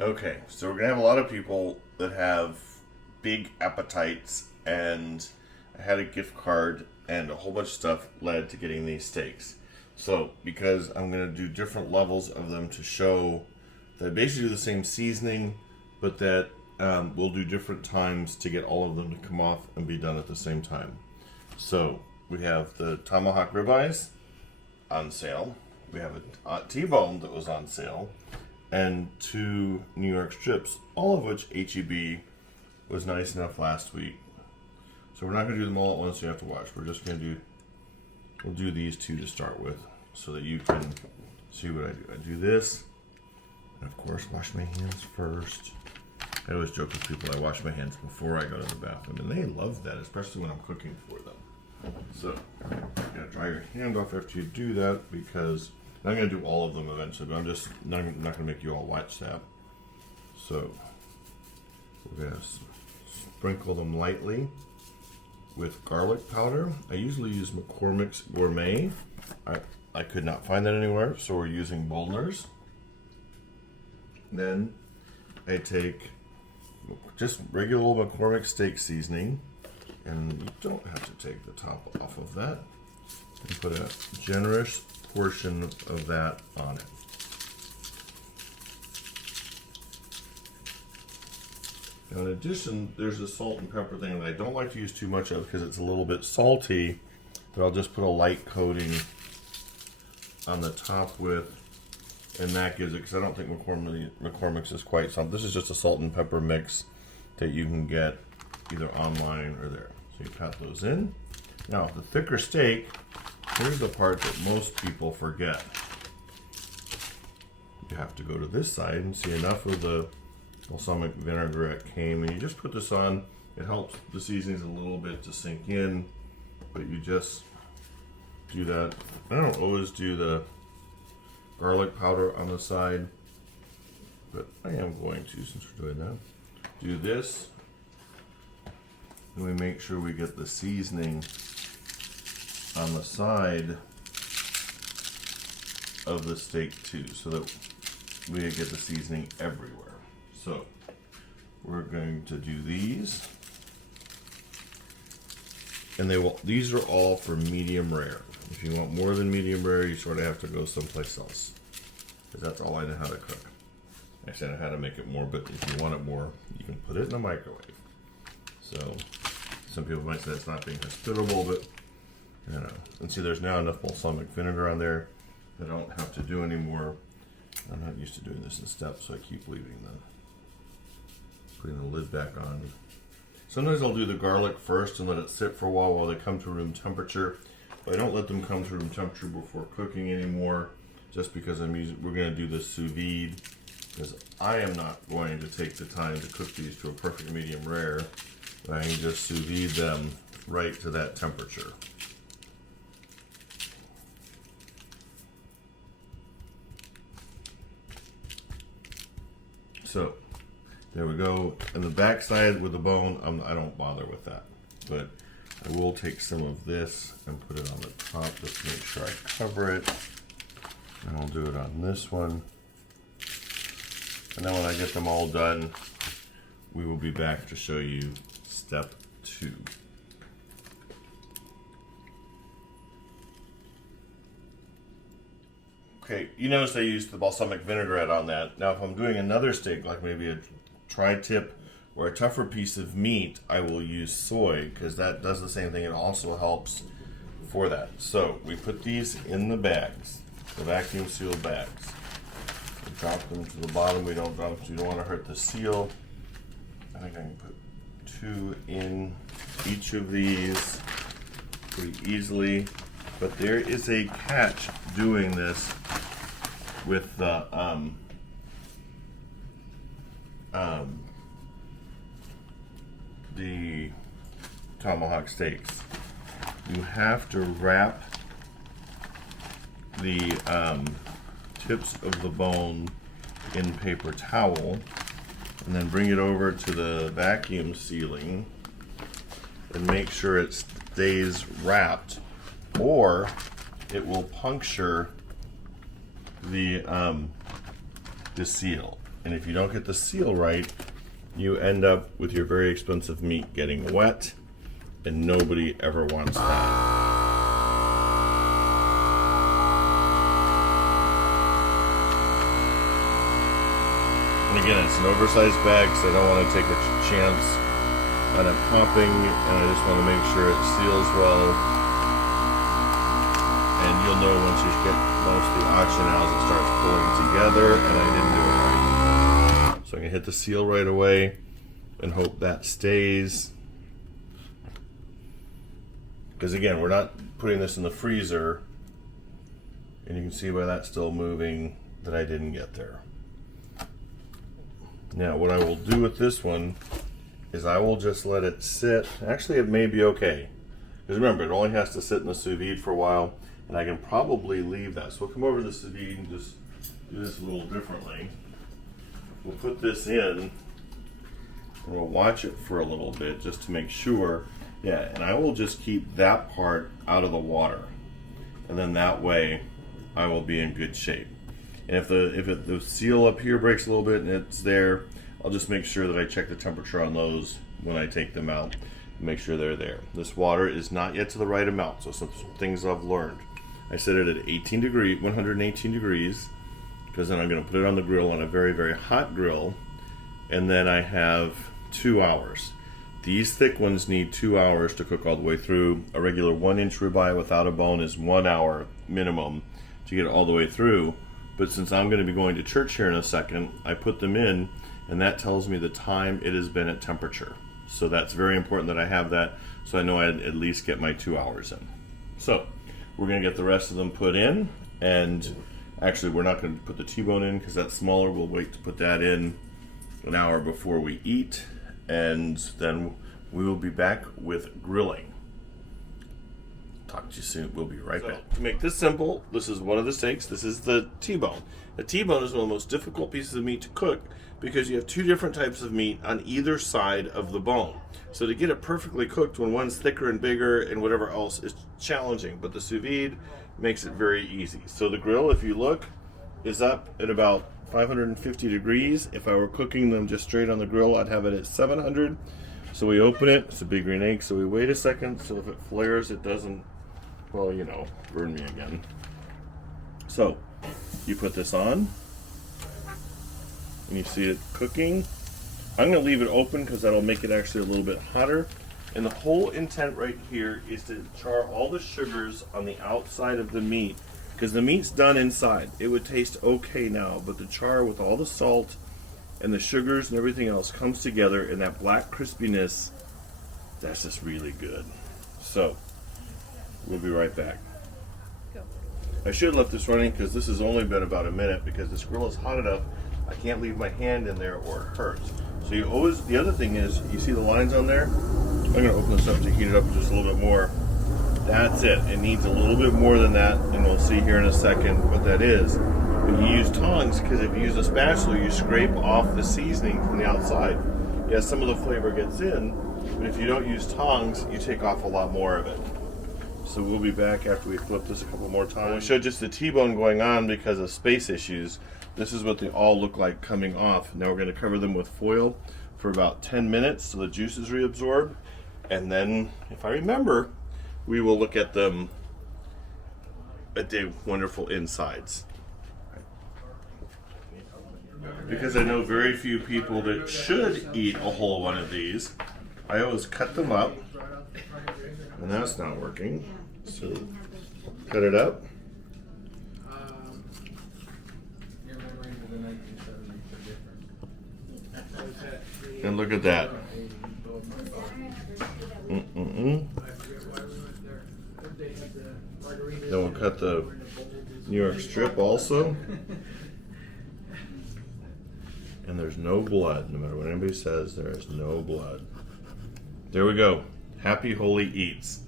Okay, so we're gonna have a lot of people that have big appetites, and I had a gift card and a whole bunch of stuff led to getting these steaks. So, because I'm gonna do different levels of them to show that I basically do the same seasoning, but that we'll do different times to get all of them to come off and be done at the same time. So, we have the tomahawk ribeyes on sale. We have a T-bone that was on sale, and 2 New York strips, all of which HEB was nice enough last week. So we're not going to do them all at once, you have to watch. We're just going to we'll do these 2 to start with so that you can see what I do. I do this, and of course wash my hands first. I always joke with people I wash my hands before I go to the bathroom, and they love that, especially when I'm cooking for them. So, you gotta dry your hand off after you do that, because I'm going to do all of them eventually, but I'm just not going to make you all watch that. So, we're going to sprinkle them lightly with garlic powder. I usually use McCormick's Gourmet. I could not find that anywhere, so we're using Bollner's. Then I take just regular old McCormick steak seasoning, and you don't have to take the top off of that, and put a generous portion of that on it. Now, in addition, there's a salt and pepper thing that I don't like to use too much of because it's a little bit salty, that I'll just put a light coating on the top with, and that gives it, because I don't think McCormick's is quite something. This is just a salt and pepper mix that you can get either online or there. So you pat those in. Now, the thicker steak, here's the part that most people forget. You have to go to this side and see enough of the balsamic vinaigrette came, and you just put this on. It helps the seasonings a little bit to sink in, but you just do that. I don't always do the garlic powder on the side, but I am going to, since we're doing that. Do this, and we make sure we get the seasoning on the side of the steak too, so that we get the seasoning everywhere. So we're going to do these, and these are all for medium rare. If you want more than medium rare, you sort of have to go someplace else, because that's all I know how to cook. Actually, I know how to make it more, but if you want it more, you can put it in a microwave. So some people might say it's not being hospitable, but you know. And see, there's now enough balsamic vinegar on there that I don't have to do anymore. I'm not used to doing this in steps, so I keep putting the lid back on. Sometimes I'll do the garlic first and let it sit for a while they come to room temperature. But I don't let them come to room temperature before cooking anymore, just because we're going to do this sous vide, because I am not going to take the time to cook these to a perfect medium rare. I can just sous vide them right to that temperature. So there we go. And the back side with the bone, I don't bother with that, but I will take some of this and put it on the top just to make sure I cover it. And I'll do it on this one. And then when I get them all done, we will be back to show you step 2. Okay, you notice I used the balsamic vinaigrette on that. Now if I'm doing another steak, like maybe a tri-tip or a tougher piece of meat, I will use soy, because that does the same thing. It also helps for that. So we put these in the bags, the vacuum sealed bags. We drop them to the bottom. We don't drop them, so you don't want to hurt the seal. I think I can put 2 in each of these pretty easily. But there is a catch doing this with the tomahawk steaks. You have to wrap the tips of the bone in paper towel, and then bring it over to the vacuum sealing and make sure it stays wrapped, or it will puncture the seal. And if you don't get the seal right, you end up with your very expensive meat getting wet, and nobody ever wants that. And again, it's an oversized bag, so I don't want to take a chance on it popping, and I just want to make sure it seals well. And you'll know once you get most of the oxygen out as it starts pulling together, and I didn't do it right. So I'm going to hit the seal right away and hope that stays. Because again, we're not putting this in the freezer, and you can see by that still moving that I didn't get there. Now what I will do with this one is I will just let it sit. Actually, it may be okay. Because remember, it only has to sit in the sous vide for a while, and I can probably leave that. So we'll come over to the sous vide and just do this a little differently. We'll put this in, and we'll watch it for a little bit just to make sure. Yeah, and I will just keep that part out of the water. And then that way, I will be in good shape. And if the seal up here breaks a little bit and it's there, I'll just make sure that I check the temperature on those when I take them out. Make sure they're there. This water is not yet to the right amount, so some things I've learned. I set it at 118 degrees, because then I'm going to put it on the grill on a very, very hot grill, and then I have 2 hours. These thick ones need 2 hours to cook all the way through. A regular 1-inch ribeye without a bone is 1 hour minimum to get it all the way through. But since I'm going to be going to church here in a second, I put them in, and that tells me the time it has been at temperature. So that's very important that I have that, so I know I'd at least get my 2 hours in. So we're going to get the rest of them put in, and actually we're not going to put the T-bone in because that's smaller. We'll wait to put that in an hour before we eat, and then we will be back with grilling. Talk to you soon. We'll be right back. To make this simple, this is one of the steaks. This is the T-bone. The T-bone is one of the most difficult pieces of meat to cook because you have two different types of meat on either side of the bone. So to get it perfectly cooked when one's thicker and bigger and whatever else is challenging, but the sous vide makes it very easy. So the grill, if you look, is up at about 550 degrees. If I were cooking them just straight on the grill, I'd have it at 700. So we open it. It's a big green egg, so we wait a second so if it flares, it doesn't, well, you know, burn me again. So you put this on, and you see it cooking. I'm going to leave it open because that'll make it actually a little bit hotter. And the whole intent right here is to char all the sugars on the outside of the meat, because the meat's done inside. It would taste okay now, but the char with all the salt and the sugars and everything else comes together, and that black crispiness, that's just really good. So we'll be right back. I should have left this running because this has only been about a minute, because this grill is hot enough I can't leave my hand in there or it hurts. So you always, the other thing is, you see the lines on there? I'm going to open this up to heat it up just a little bit more. That's it. It needs a little bit more than that, and we'll see here in a second what that is. But you use tongs, because if you use a spatula, you scrape off the seasoning from the outside. Yes, some of the flavor gets in, but if you don't use tongs, you take off a lot more of it. So we'll be back after we flip this a couple more times. We showed just the T-bone going on because of space issues. This is what they all look like coming off. Now we're going to cover them with foil for about 10 minutes so the juices reabsorb. And then, if I remember, we will look at them at the wonderful insides. Because I know very few people that should eat a whole one of these, I always cut them up. And that's not working. So, cut it up. And look at that. Then we'll cut the New York strip also. And there's no blood. No matter what anybody says, there is no blood. There we go. Happy Holy Eats.